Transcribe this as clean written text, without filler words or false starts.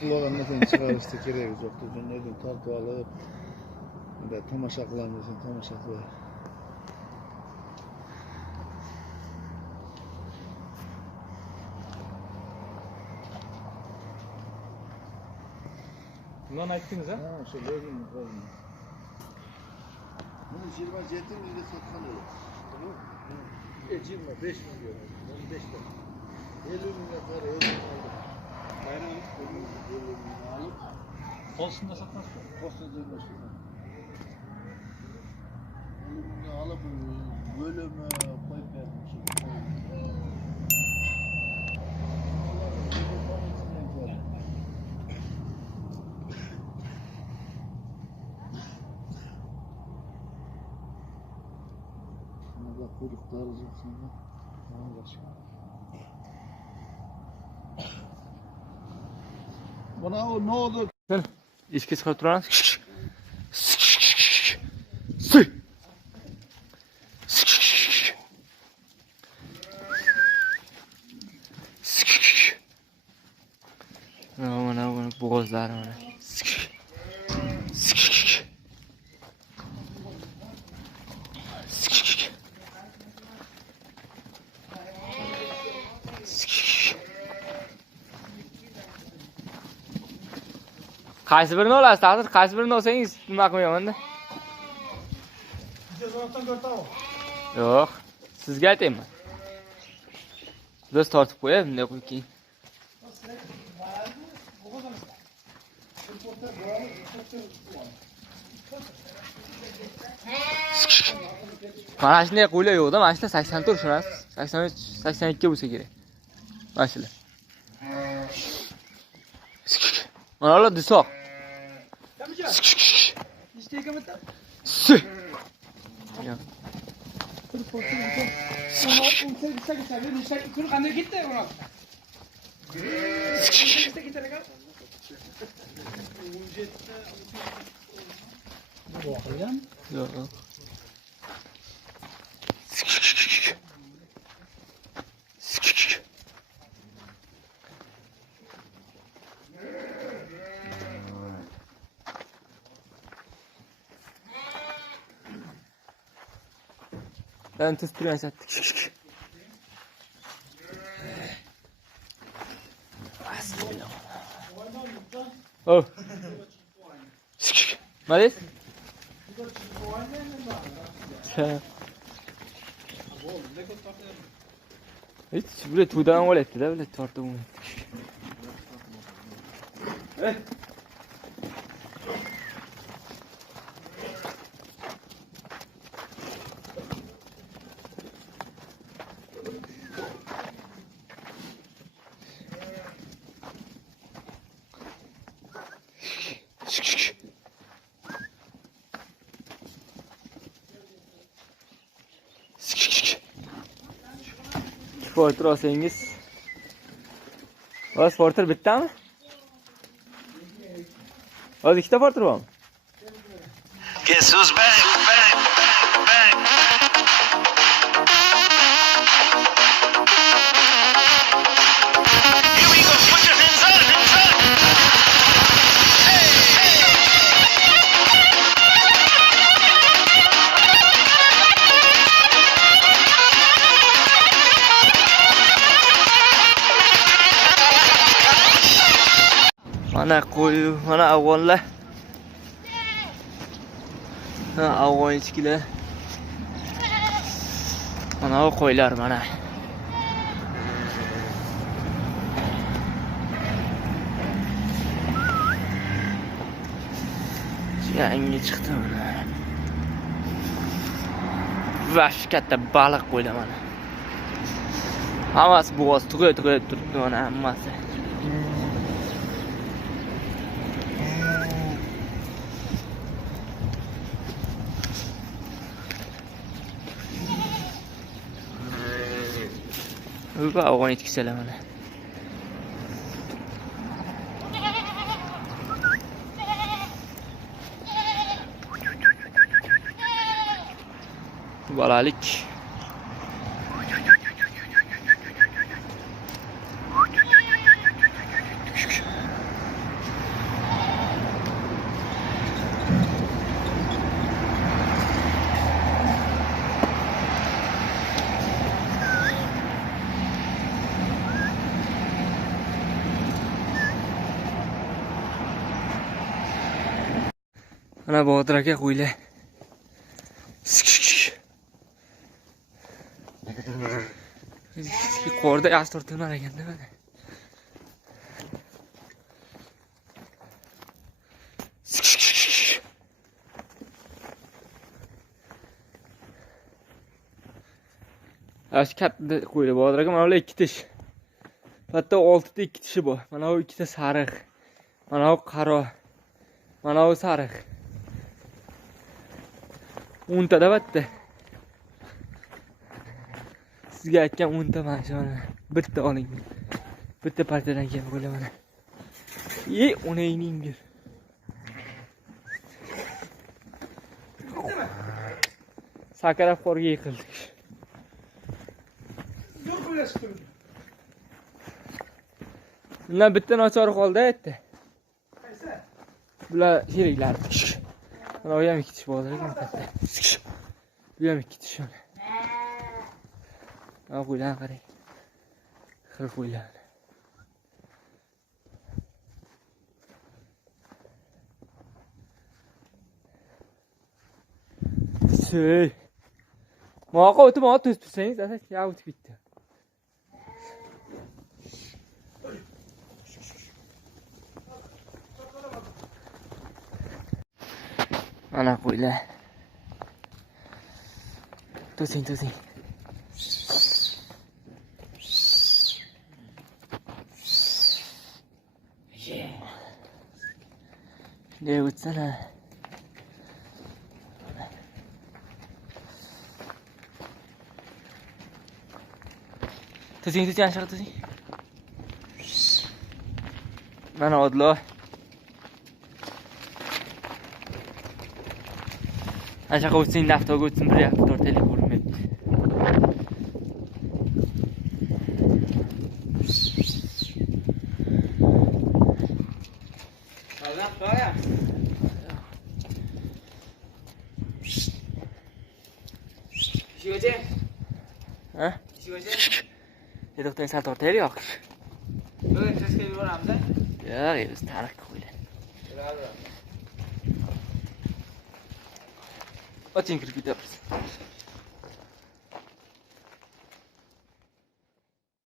Kullanmadan çıkarışta gereği yoktu. Ben dedim tartı alıp da tamaşa kılan desin tamaşa kılan. Bundan ayttınız ha? Ha, şöyle öldüm mü? Bunu 27 milyon satmalı. Tamam mı? 25 milyon. 15 lira. 50 milyon para öldüm aldım. Bayram alıp Olsun satmaz mı? posta dönmüştüm. 50 milyon alıp bölümü koyup vermişim. Allah kuyrukta arayacak sonra. Tamam başka. Bana o ne oldu? İçki çıkartıp duran. Mana boğazlar mana. Qaysi birini olasiz? Taqdir qaysi birini olsangiz nima qilmayman-da. Yo'q, sizga aytayman. Biz tortib qo'yay, bunday qo'yib keyin. Mana shunday qo'ylar yo'qda, mana shunda 80 tur tushunasiz. 83, 82 bo'lsa kerak. Mana shular. Mana ular dusoq. Yo'q. Ben tuz turuyorum zaten. Oh. Malik? Hiç böyle tuğdan var etti de böyle tortum. Sporter olsangiz. O sporter bittami? Hozir ikkita sporter bormi? Guess who's back? Here we go. Put your hands up. Mana qo'yu, mana avvallar. Ha, avval ichkilar. Mana o qo'ylar mana. Yangi chiqdi mana. Va shu katta baliq qo'ylar mana. Hammasi bo'g'oz tug'ib turibdi mana hammasi. Bu avon etkisiyle mana. Balalik. Mana Botir aka qo'ylar. Qorda yaxshi tortiblar ekanda mana. Ash katta qo'ylar Botir aka, mana ular 2 tish. Hatto 6 ta 2 tishi bor. Mana bu 2 ta sariq. Mana bu qaro. Mana bu sariq. 10 ta da batta. Sizga aytgan 10 ta mana shu bitta oling. Bitta partiyadan kelib qo'ylar mana. Onayning bir. Sakarab qorga yiqildik. Bundan bitta nochor qoldi aytdi. Qaysi? Bular sheriklar. Mana u ham 2 tish bor ekan katta. Bu ham 2 tish. Mana qo'ylarni qarang. Xir qo'ylar. Şey. Moqa o'tib tursangiz, asas ya o'tib ketdi. Mana qo'ylar. To'sing. Ne o'tsana. To'sing aşağı to'sing. Mana Odlo. Aşağı o'tsing, daftarga o'tsin, 1 hafta tortaylik ko'rinmayapti. Qazaq qo'ya. Shigoje. Ha? Shigoje. Yedoqdan sal tortaylik yo'q. O'y, tashkil bo'lamda. Yo'q, biz tariq qo'ylar. Oching kirib ketamiz.